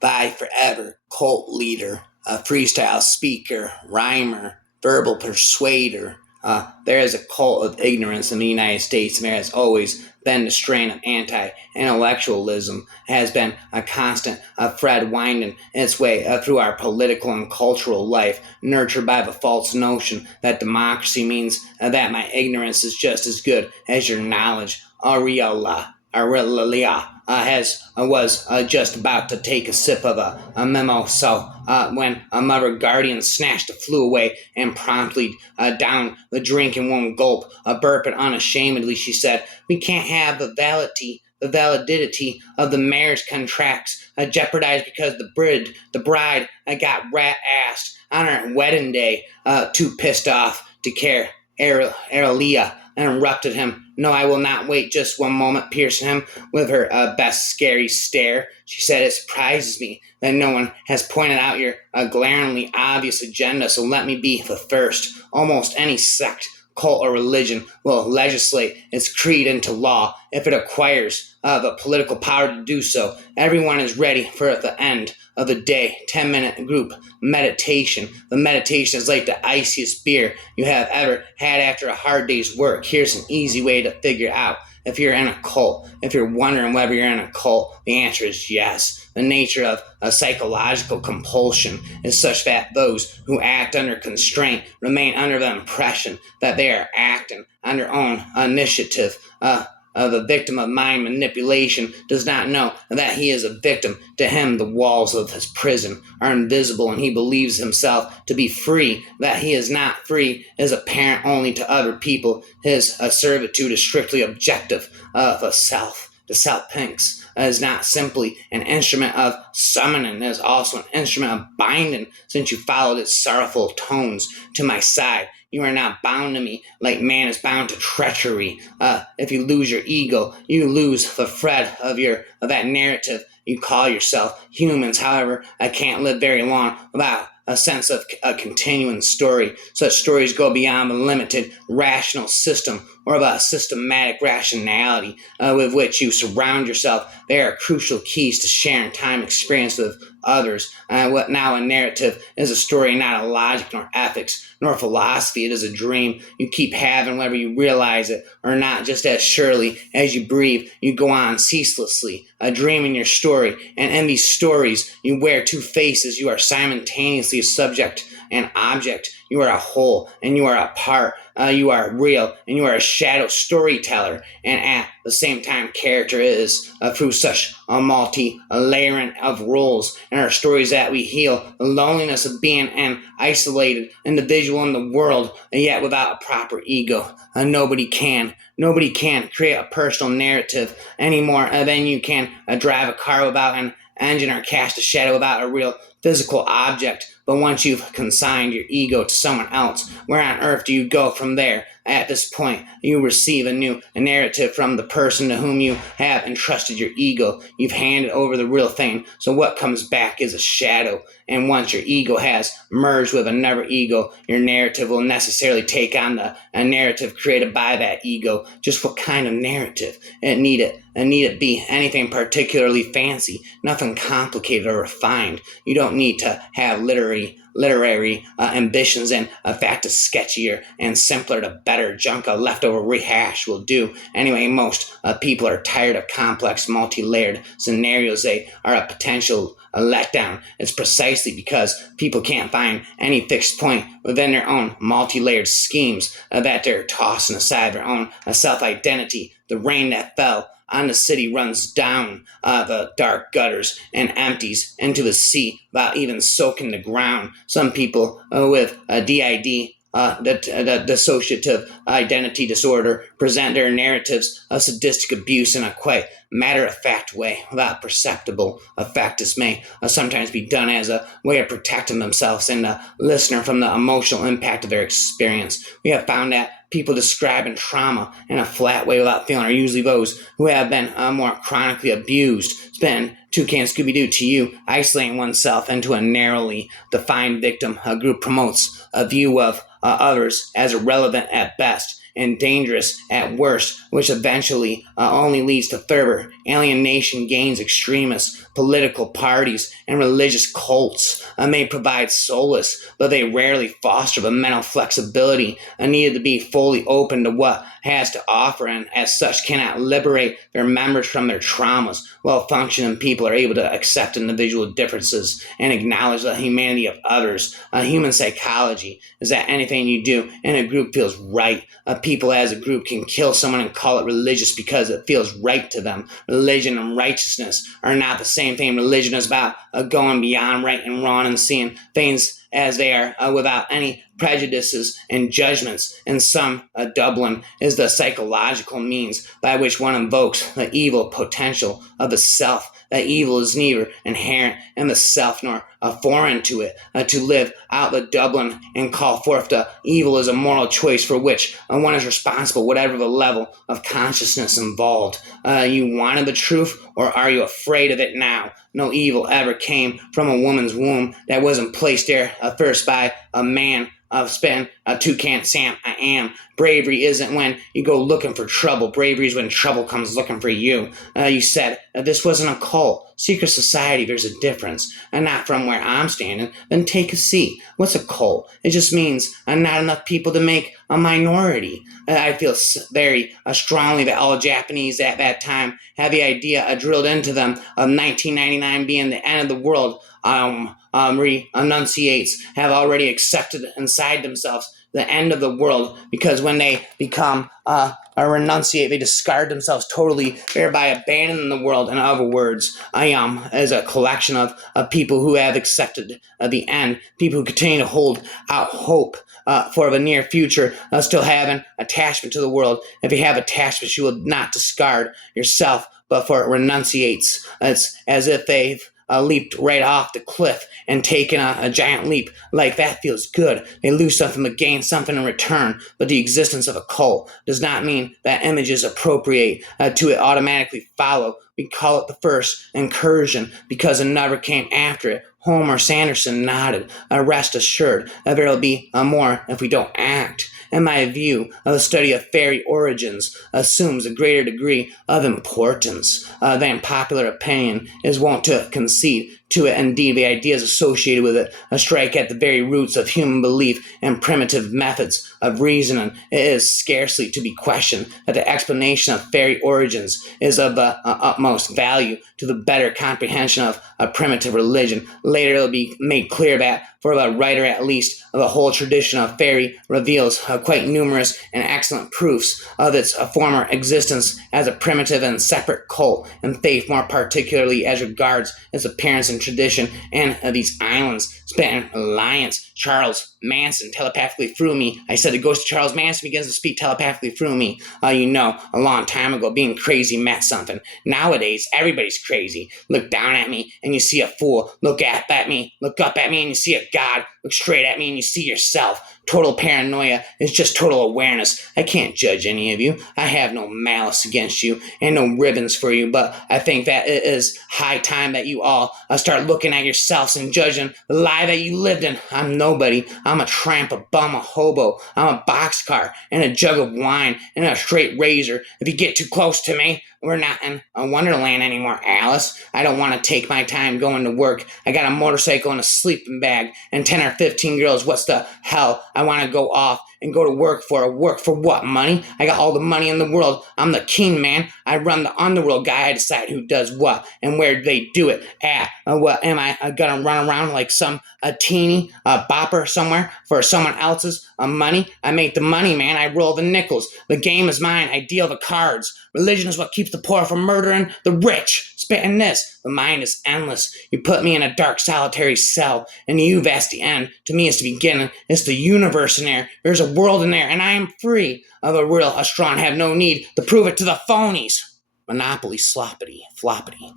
by forever cult leader, a freestyle speaker, rhymer, verbal persuader. There is a cult of ignorance in the United States, and there has always been the strain of anti-intellectualism has been a constant thread winding its way through our political and cultural life, nurtured by the false notion that democracy means that my ignorance is just as good as your knowledge. Aurelia has was just about to take a sip of a memo, so when a mother guardian snatched the flu away and promptly downed the drink in one gulp, burping unashamedly, she said, "We can't have the validity of the marriage contracts jeopardized because the bride got rat-assed on her wedding day." Too pissed off to care, Aurelia interrupted him. "No, I will not wait just one moment," piercing him with her best scary stare. She said, "It surprises me that no one has pointed out your glaringly obvious agenda, so let me be the first. Almost any sect, cult, or religion will legislate its creed into law if it acquires the political power to do so. Everyone is ready for the end of the day 10-minute group meditation. The meditation is like the iciest beer you have ever had after a hard day's work. Here's an easy way to figure out if you're in a cult. If you're wondering whether you're in a cult, the answer is yes. The nature of a psychological compulsion is such that those who act under constraint remain under the impression that they are acting on their own initiative. The victim of mind manipulation does not know that he is a victim. To him, the walls of his prison are invisible, and he believes himself to be free. That he is not free is apparent only to other people. His servitude is strictly objective. The self thinks is not simply an instrument of summoning, it is also an instrument of binding. Since you followed its sorrowful tones to my side, you are not bound to me like man is bound to treachery. If you lose your ego, you lose the thread of that narrative you call yourself. Humans, however, can't live very long without a sense of a continuing story. Such stories go beyond the limited rational system or of a systematic rationality with which you surround yourself. They are crucial keys to sharing time experience with others. What now a narrative is a story, not a logic nor ethics nor philosophy. It is a dream you keep having whether you realize it or not. Just as surely as you breathe, you go on ceaselessly, a dream in your story. And in these stories, you wear two faces. You are simultaneously a subject and object. You are a whole and you are a part. You are real and you are a shadow storyteller. And at the same time, character is through such a multi-layering of roles in our stories that we heal the loneliness of being an isolated individual in the world, and yet without a proper ego. Nobody can create a personal narrative any more than you can drive a car without an engine or cast a shadow without a real physical object. But once you've consigned your ego to someone else, where on earth do you go from there? At this point, you receive a new narrative from the person to whom you have entrusted your ego. You've handed over the real thing, so what comes back is a shadow. And once your ego has merged with another ego, your narrative will necessarily take on a narrative created by that ego. Just what kind of narrative? It need it be anything particularly fancy, nothing complicated or refined. You don't need to have literary ambitions. In fact, a sketchier and simpler to better junk a leftover rehash will do. Anyway, most people are tired of complex, multi-layered scenarios. They are a potential letdown. It's precisely because people can't find any fixed point within their own multi-layered schemes that they're tossing aside their own self-identity. The rain that fell on the city runs down the dark gutters and empties into the sea without even soaking the ground. Some people with DID, the dissociative identity disorder, present their narratives of sadistic abuse in a quite matter-of-fact way, without perceptible effect. This may sometimes be done as a way of protecting themselves and the listener from the emotional impact of their experience. We have found that people describing trauma in a flat way without feeling are usually those who have been more chronically abused. It's been Toucan Scooby-Doo to you. Isolating oneself into a narrowly defined victim group promotes a view of others as irrelevant at best and dangerous at worst, which eventually only leads to further alienation. Gains extremists political parties and religious cults may provide solace, but they rarely foster the mental flexibility needed to be fully open to what has to offer, and as such cannot liberate their members from their traumas. Well-functioning people are able to accept individual differences and acknowledge the humanity of others. Human psychology is that anything you do in a group feels right. People as a group can kill someone and call it religious because it feels right to them. Religion and righteousness are not the same thing. Religion is about going beyond right and wrong and seeing things as they are without any prejudices and judgments. In sum, Dublin is the psychological means by which one invokes the evil potential of the self. That evil is neither inherent in the self nor foreign to it. To live out the Dublin and call forth the evil is a moral choice for which one is responsible, whatever the level of consciousness involved. You wanted the truth, or are you afraid of it now? No evil ever came from a woman's womb that wasn't placed there first by a man. Spin a toucan Sam. I am. Bravery isn't when you go looking for trouble. Bravery is when trouble comes looking for you. You said this wasn't a cult. Secret society, there's a difference. And not from where I'm standing. Then take a seat. What's a cult? It just means not enough people to make a minority. I feel very strongly that all Japanese at that time had the idea drilled into them of 1999 being the end of the world. Renunciates have already accepted inside themselves the end of the world, because when they become a renunciate, they discard themselves totally, thereby abandoning the world. In other words, I am as a collection of people who have accepted the end, people who continue to hold out hope for the near future, still have an attachment to the world. If you have attachments, you will not discard yourself, but for it renunciates. It's as if they've leaped right off the cliff and taken a giant leap. Like, that feels good. They lose something but gain something in return. But the existence of a cult does not mean that images appropriate to it automatically follow. We call it the first incursion because another came after it. Homer Sanderson nodded. Rest assured, there will be more if we don't act. In my view, the study of fairy origins assumes a greater degree of importance than popular opinion is wont to concede to it. Indeed, the ideas associated with it strike at the very roots of human belief and primitive methods of reasoning. It is scarcely to be questioned that the explanation of fairy origins is of the utmost value to the better comprehension of a primitive religion. Later, it will be made clear that, for the writer at least, the whole tradition of fairy reveals quite numerous and excellent proofs of its former existence as a primitive and separate cult, and faith more particularly as regards its appearance and tradition. And these islands spent alliance. Charles Manson telepathically through me. I said the ghost of Charles Manson begins to speak telepathically through me. A long time ago, being crazy meant something. Nowadays, everybody's crazy. Look down at me and you see a fool. Look up at me and you see a god. Look straight at me and you see yourself. Total paranoia is just total awareness. I can't judge any of you. I have no malice against you and no ribbons for you, but I think that it is high time that you all start looking at yourselves and judging the lie that you lived in. I'm nobody. I'm a tramp, a bum, a hobo. I'm a boxcar and a jug of wine and a straight razor. If you get too close to me, we're not in a wonderland anymore, Alice. I don't want to take my time going to work. I got a motorcycle and a sleeping bag and 10 or 15 girls. What's the hell I want to go off and go to work for? Work for what? Money? I got all the money in the world. I'm the king, man. I run the underworld guy. I decide who does what and where they do it at. What am I gonna run around like some teeny bopper somewhere for someone else's money? I make the money, man. I roll the nickels. The game is mine. I deal the cards. Religion is what keeps the poor from murdering the rich. Spitting this. The mind is endless. You put me in a dark, solitary cell, and you, that's the end. To me, it's the beginning. It's the universe in there. There's a world in there, and I am free. Of a real, a strong, have no need to prove it to the phonies. Monopoly, sloppity, floppity.